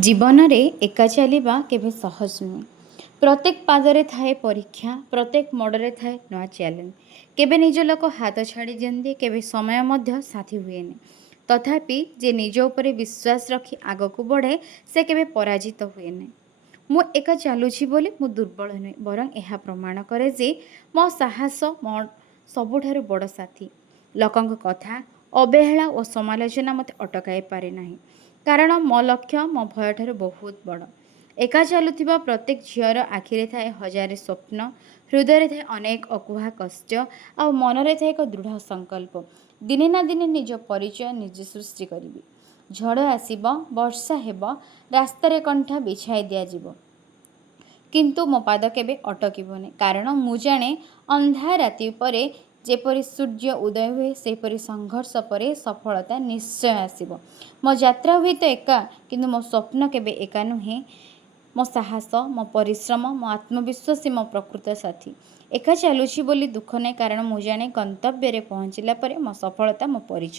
जीवन में एका चलवा केवे सहज नुहे। प्रत्येक पादरे थाए परीक्षा, प्रत्येक मोड़े थाए नुआ चैलेंज। केवे निज लोक हाथ छाड़ी दियंती, केवे समय मध्य साथी हुए। तथापि जे निज उपरे विश्वास रखी आग को बढ़े से केवे पराजित हुए। मु एका चलुछि बोली मु दुर्बल नुहे, बरं यह प्रमाण करे जे मो साहस मो सबुठारु बड़ साथी। लोकंक कथा, अवहेला और समालोचना मते अटकाई पारे नाही, कारण मो लक्ष्य मो भय ठारु बहुत बड़। एका चलुथिबा प्रत्येक झीवर आखिरे थाए हजारे स्वप्न, हृदय थाए अनेक अकुहा कष्ट आ मनरे थाए एक दृढ़ संकल्प। दिने ना दिने निज परिचय निज सृष्टि करिबी। झड़ आसीब, वर्षा हेब, रास्तार कंठा बिछाई दिया जिवो, किंतु मो पाद केबे अटकिबोनी, कारण मु जाने अंधा राति परे जेपरी सूर्य उदय हुए सेपरी संघर्ष परे सफलता निश्चय आसीबो। मो यात्रा हुए तो एका, किंतु मो स्वप्न केबे एका नुहे। मो साहस, मो परिश्रम, मो आत्मविश्वास मो प्रकृत साथी। एका चलुछि बोली दुख नहीं, कारण मु जाने गंतव्य रे पहुँचला परे मो सफलता मो परिचय।